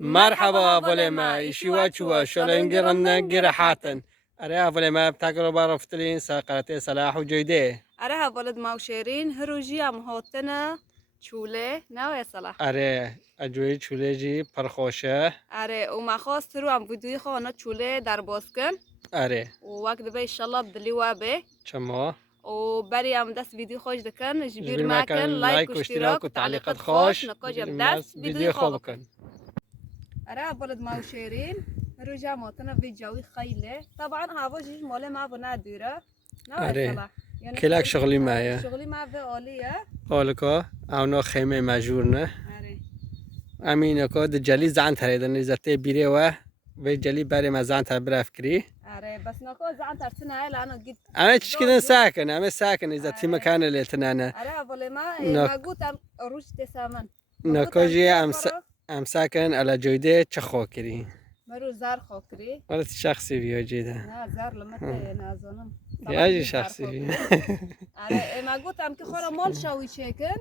مرحبا اول ما ایشیوا چوا شلنگرن گرحاتن اره اول ما بتاكلوا بعرفتلين ساقرتي صلاح وجيده اره اولد ما وشيرين هروجي ام هوتنا چوله نو صلاح اره اجوی چوله جی پرخوشه اره و ما خواست رو ام ویدیوی خو انا چوله در باز کن اره و وقت به انشالله بدلی وابه چما و بري ام دست فيديو خوش دكن جبیر جبير ماكن لايك واشتراك وتعليقات خوش نكو جم دست فيديو خوب بکن اره بولد ما وشيرين رجع موتنا في جوي خيله طبعا هوا جيش مال ما بنا دوره آره. نو صلاح يعني کلاک شغلی مایه شغلي ما في اوليه آلکا اونا خیمه مجور نه اره امین که د جلی زن تریدن نزته بیره و جلی بری مزان تر برف کری اره بس نكو زعن ترتنا لانه قد اما تشكيلن ساكن اما ساكن اذا تي مكان اللي تنانا اره بولي ما ما قلت روج تسامن نكو جي ام ساكن على جويده چخو كري مرو زار خوكري ولا شخصي بيو جيده لا زار لما تي انا اظن ياجي شخصي بيو اره ما قلت ام كخورا مال شاوي شيكن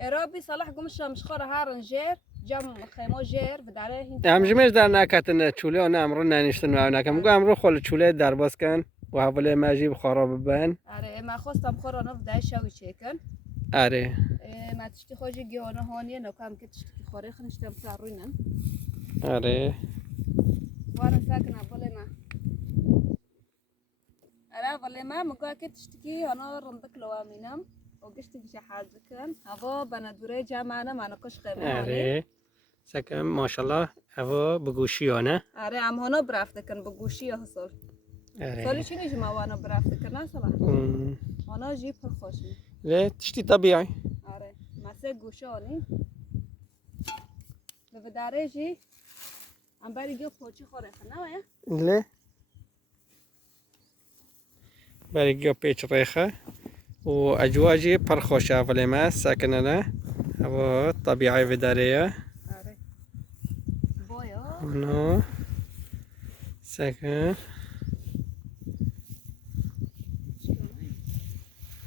ارابي صلاح قمش مش خورا هارن جير جم خيمو جير بداره هم جمش در نکاتن چوله اون امرو ننشتن و نکم میگم امرو خول چوله در باز کن و حواله ماجی خراب ببن اره ما خواستم خورا نو بدای شاوی شيكن اره ما تشتي خوجي گیانه هانیه نو کم که تشتي خوري خنشتم ساروینن اره وانا ساكنه بولنا اره ولی ما مگه که تشتکی انا رندك لوامینم و گشتك شحاجه کن هوا بندوره جمعنا معنا کش خیمه هانی اره سکم ماشاءالله هوا بگوشیانه اره ام هانا برافته کن بگوشی حصول اره سالی چی نیجی ما وانا برافته کن نه صلاح هانا جی پر خوشی لا تشتي طبيعي اره مسه گوشانی و داره جی ام بری گیو پوچی خوره خنه ویا لا بريقة بيش ريخة وأجواجي برخوشة فلما ساكننا وطبيعي بدارية اره بویا نو ساكن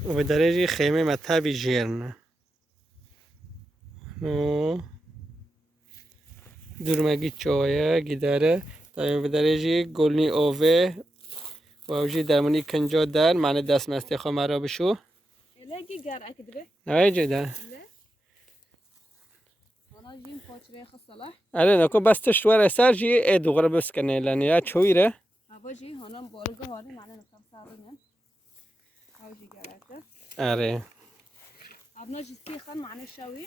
وبداريجي خيمة متابي جيرنا نو درمگی چویا گیداره طيب بداريجي گلنی اوه و اوجی درمونی کنجا در معنی دست مستی خو مرا بشو لگی گر اکدبه نه جدا لا هانا جیم پوچ ریخ صلاح آره نکو بستش ور سر جی دوغره بس کنه لانی یا چویره هوا جی هانم بارگه هانی معنی نکم سارونن هاو جی گراته آره ابنا جی سیخن معنی شوی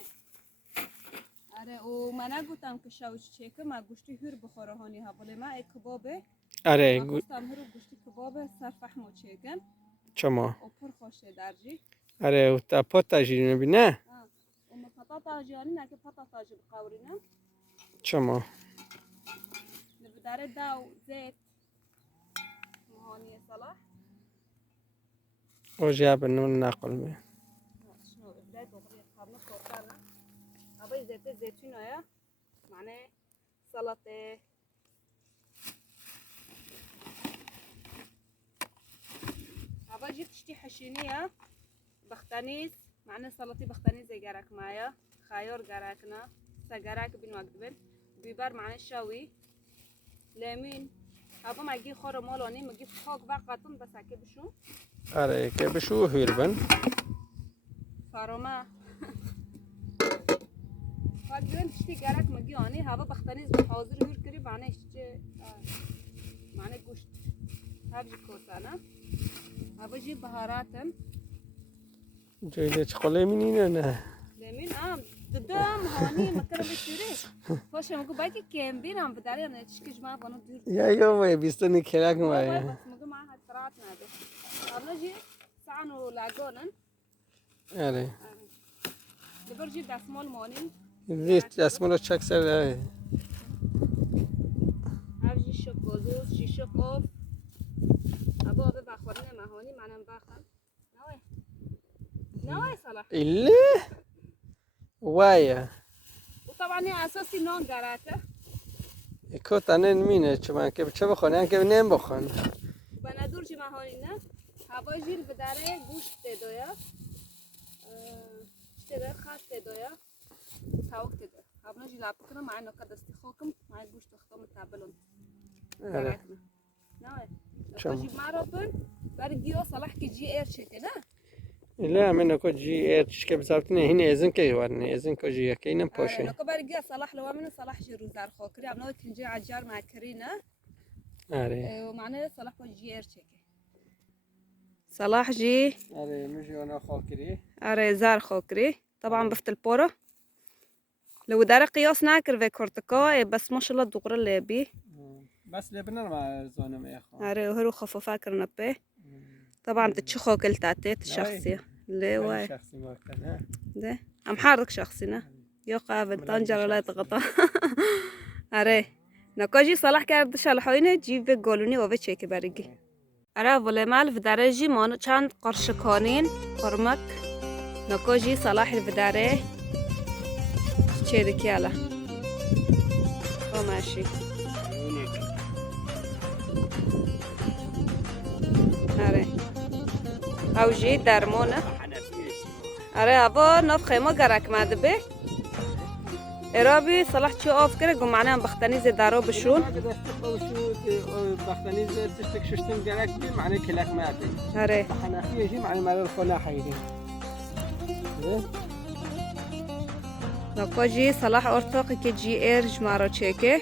اره او من گفتم که شوی چیکه ما گوشتی هر بخوره هانی هوا ما کبابه آره ما خواستم هر گوشتی کبابه سر فحمو چیکن چما او پر خوشه درجی آره و تا پتا جی نبینه و ما پتاتا جانی نه که پتاتا جی بقورینم چما بداره داو زيت مهاني صلاح اوجی بنون نقل می شنو بداية دغري قابلنا كورتانا ابي زيت زيتون يا معناه سلطه ابا جيت تشتي حشينيه بختانيس معناه سلطه بختانيس زي جراك معايا خيار جراكنا سجراك بين وقت بين بيبر معناه شاوي ليمون ابا ماجي خور مالوني ماجي فوق وقتم بس اكي بشو آره که بشو هیربن فاروما بعد بين تشتي جراك ماجي اني هوا بختانيس بحاضر هور كري معناه ايش معناه گوشت هرجي كوسانا ابا جي بهاراتن جیده چخله مینینه نه لمن ددام هاني مكان بتشتري فاش مكو باكي كام بيرام بداري انا تشكيش ما بنو دير یا وای بیستونی کلاک والله مایه بس مكو معها تراتنا به قبل جي سعنو لاغونن آره دبرجي دسمال ماني زیت دستمال چک سر هرجي شوكوزو شيشو قف ابا بخورنه مهاني منم بخم نوي نوي صلاح ایله وایا وطبعا هي اساسي نون جراته کتانه مینه چون که چه بخونه که نیم بخون بندور جي مهاني نه هوا جيل بداره گوشت دویا اشترار خاص دویا تاوک تده ابنا جي لعب كنا مع انه قد استخوكم مع بوش تختم التابلون جراكنا ناوي نكوجي معرفن برجيو صلاح كجي اير شكنا لا من كو جي اتش كم سابتني هنا إذن كي ورني إذن كو جي كينم بوشة نكو برجيو صلاح لو من صلاح جي روزار خوكري ابنا تنجي عجار مع كرينا ومعناه صلاح كو جي اير شكي صلاح جي مجي وانا خوكري زار خوكري طبعا بفت البورة لو دار قياس ناكر في كورتكا بس ما شاء الله دغري اللي بي بس لبنان مع زونا ما يخو وهرو خففا كرنا بي طبعا تتشخو كل تاتيت شخصية ليه واي شخصي وقتنا ده ام حارك شخصينا يوقع بالطنجرة لا يتغطى نكوجي صلاح کرد شلحوینه جیو گلونی و چکی برگی ولی مال في درجی مانو چند قرش کانین قرمک نکوجی صلاح في داره چه دکیاله و ماشي او جي درمونه هوا نف خیمه گرک ماده به ارابي صلاح شو اوف كده قوم معناها بختنيزه دارو بشون بختنيزه تشتك ششتن جالك بي معناه كلاك ما بي هري حنفيه يجي معناه مال الخنا حيرين نقاجي صلاح ارتاقي كجي ايرج مارو تشيكي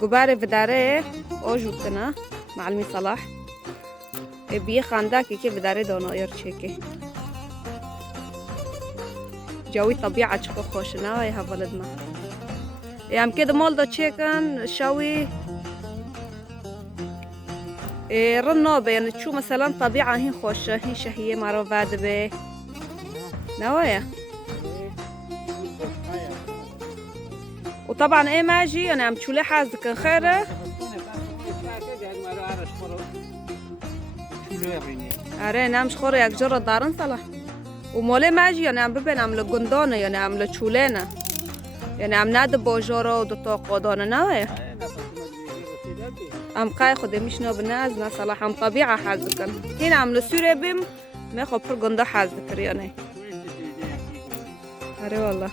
قباري بداره اوجوتنا معلمي صلاح بيه خانداكي كي بداره دونو اير تشيكي جوي طبيعة شكو خوشنا ويها بلدنا يعني كده مولدا تشيكن شوي رنوبة يعني تشو مثلا طبيعة هي خوشة هي شهية مرة فادبة نوايا وطبعا ايه ماجي يعني عم تشولي حازك خيرة اري نامش خوري يك جرة دارن صلاح ومولي ماجي يعني عم ببين عم لقندانة يعني عم لتشولينا يعني عم نادي بوجورة ودوتو قودانة ناوية عم قاي خدي مش نوب الناس صلاح عم طبيعة حازكن هنا عم لسوري بيم ما خو بحر قندا حازك رياني هري والله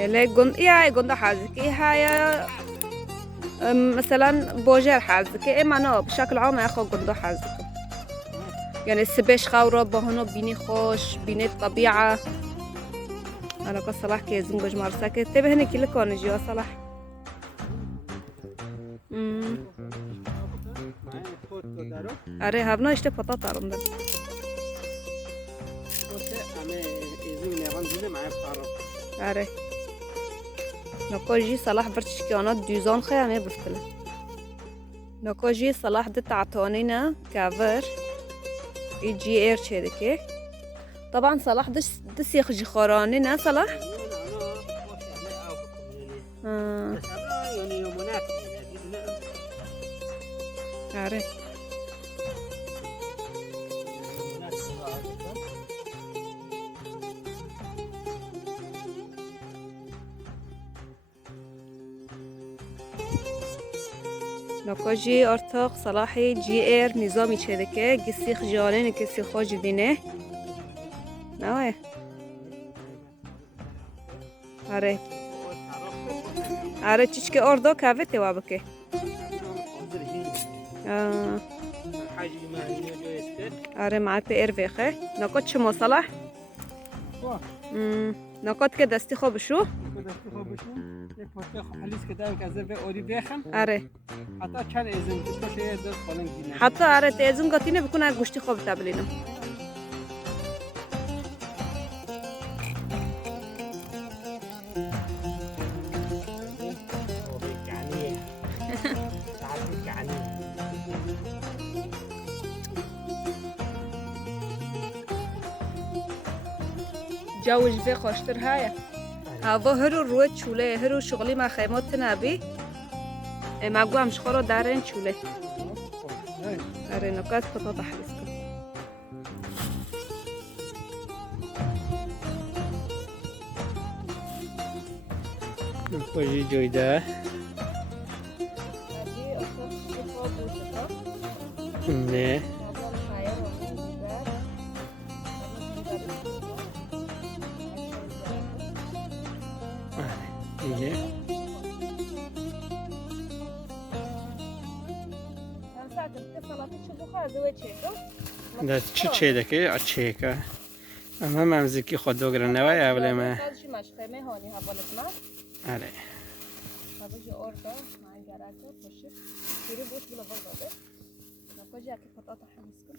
اللي قند يا قندا حازك ايه هاي مثلا بوجر حازك اما نو بشكل عام اخو قندو حازك يعني السبيش خاورو بهونو بيني خوش بيني الطبيعة انا بس صلاح كي زنقج مار ساكت تبه هنا كل كون جوا صلاح اري هابنا اشته بطاطا رمض اري نكوجي صلاح برتش كانت ديزون خيانه بفكله نكوجي صلاح دت عطونينا كافر يجي اير شركه طبعا صلاح دس يخجي خورانينا صلاح عارف نکوجی ارتاق صلاحی جی ایر نظامی شرکه گسی خجالین کسی خوش دینه نه آره چیش که اردو کافه توا بکه آره معه پیر ویخه نکوت شما صلاح نکوت که دستی خوب شو آره حتی چند ایزن که باشه دست بالن گینه حتی آره تیزن قطینه بکنه گوشتی خوب تبلینه جوش في خوشتر هاي هوا هرو روی چوله هرو شغلی ما خیمات نبی مگو هم شخورو دارن چوله آره نکات پتاتا حرستی نکوجی جویده هدی اصلا شخوا بوشتا نه قبل الخيار ومن البيبر قبل البيبر دیگه كان ساعة سلطة شبوخة زوي تشيكو در چی چیده که اچیکا اما منزیکی خود دوگر نوای اولی ما خازش مشخمه هانی حوالت ما آره خازش آردا مع جراكة بوشت تيري بوش بلا برضه نقول جاكي بطاطا حميسكم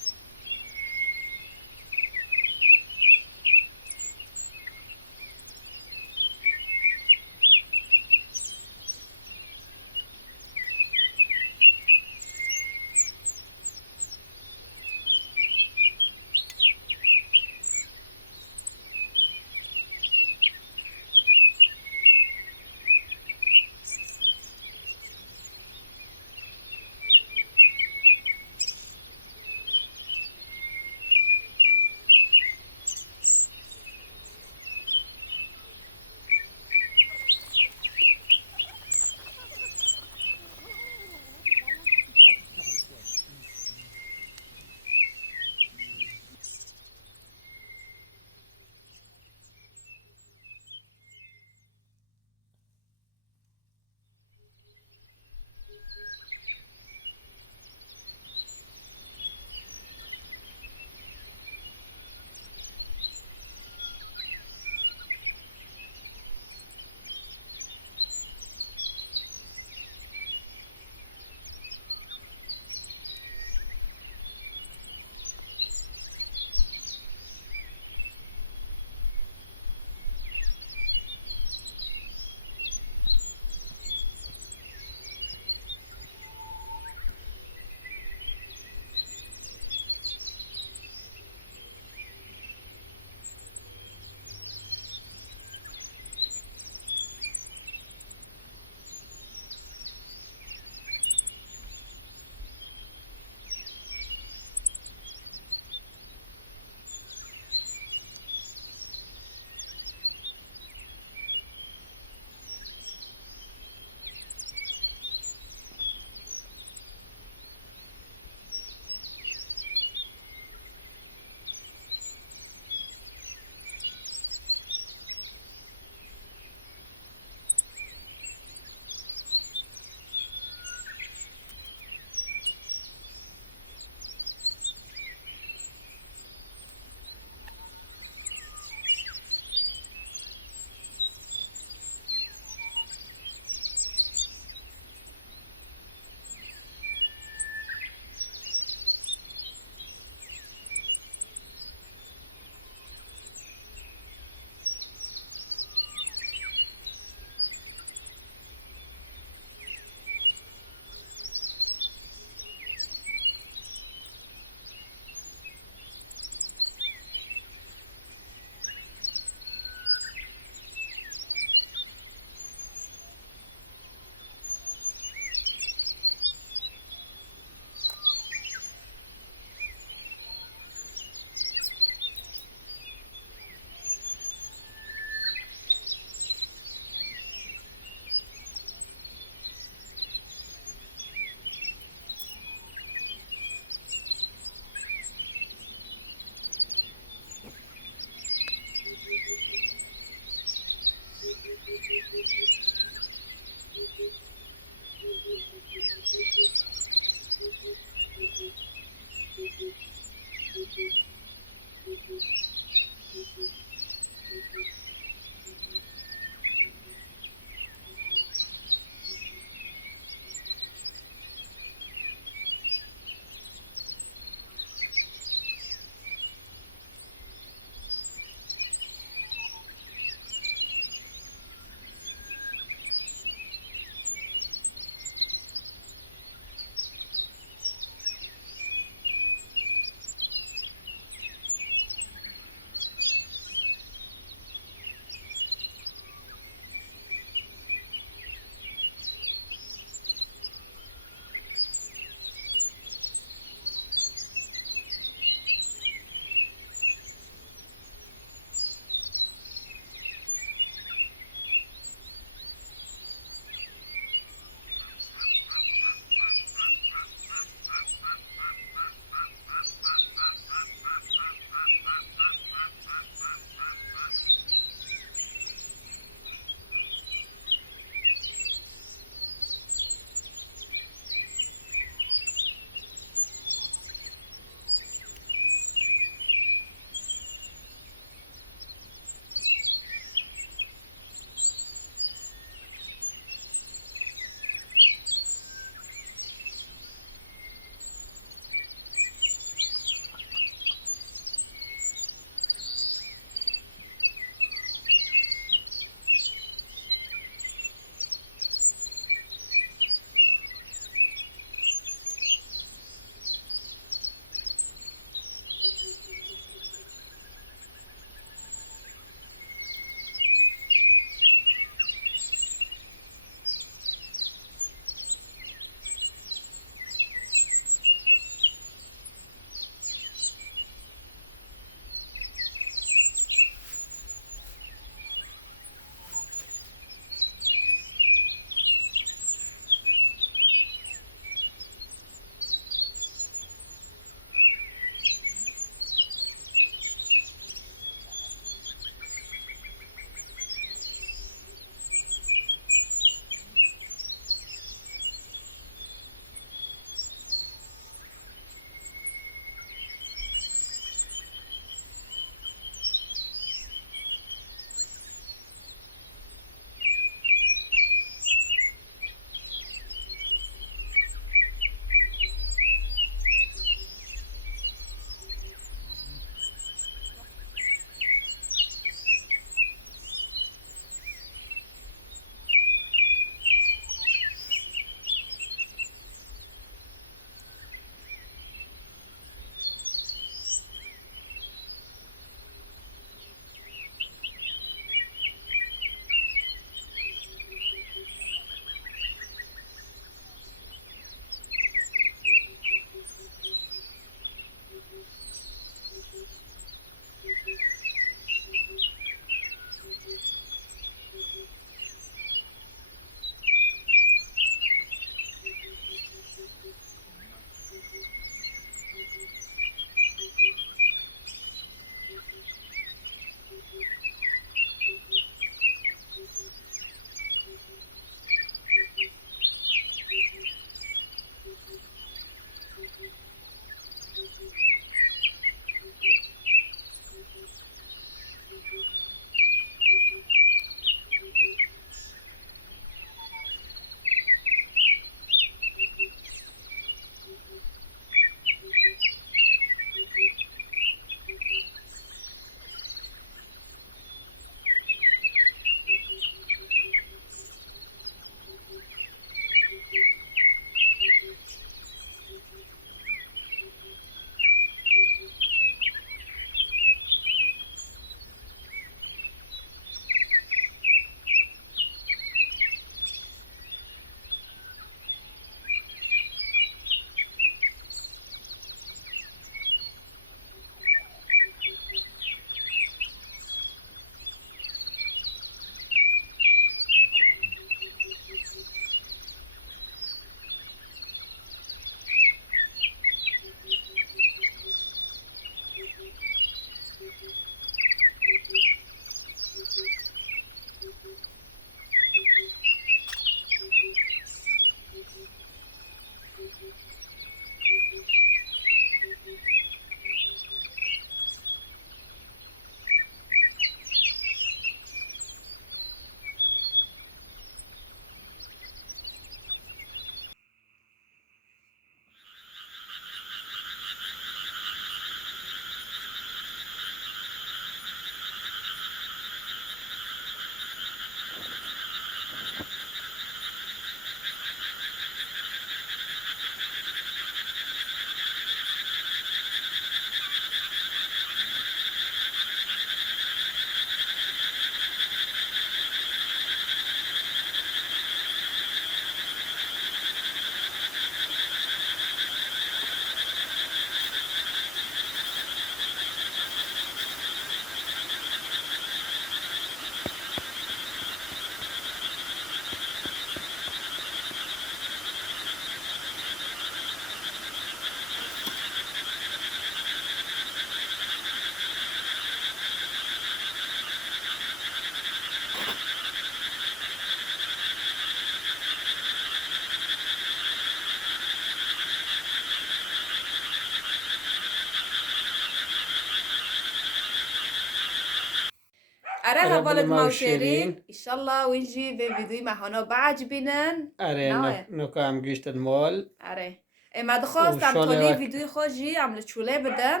اره اره هوالد بلما و موشرين شیرین. ان شاء الله ويجي في فيديو معهنا بعجبنن اره نوه نکا هم گشت المال. اره ما دخواست عم وشاله تولي وقت. فيديو خوجي عم لتشولي بدن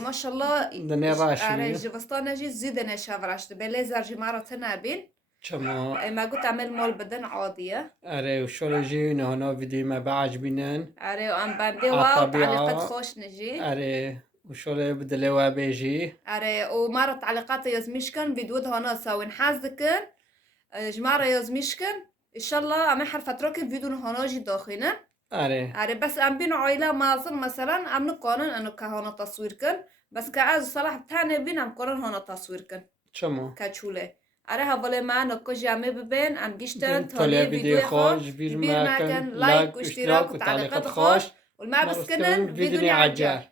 ما شاء الله دنیا راشی. اره جبستان جي زيدنا شافرشت بليزر جي مرة تنابين چما ما قلت اعمل مول بدن عادية اره وشاله جی نهانا ویدیو ما بعج بینن. اره وام بندي واو عالطبيعة. تعليقات خوش نجي اره وشاله بدله و بیجی. اره ومرة تعليقات يزميشكن فيديو هنا سوي نحازدكن جمارة يزميشكن ان شاء الله عم حرف اترك فيديو هنا جي داخلنا اره اره بس ام بين عائلة مازن مثلا ام نقانن انو كهانا تصوير كن بس كعز صلاح تاني بين ام قانن هانا تصوير كن چما كچوله اره حواله من نکو جمع ببین ام گیشتن تالی تالی ویدیو خوش بیر بیر مکن مکن لایک و اشتراک و تعلیقات خوش و ما بسکنن ویدیو عجر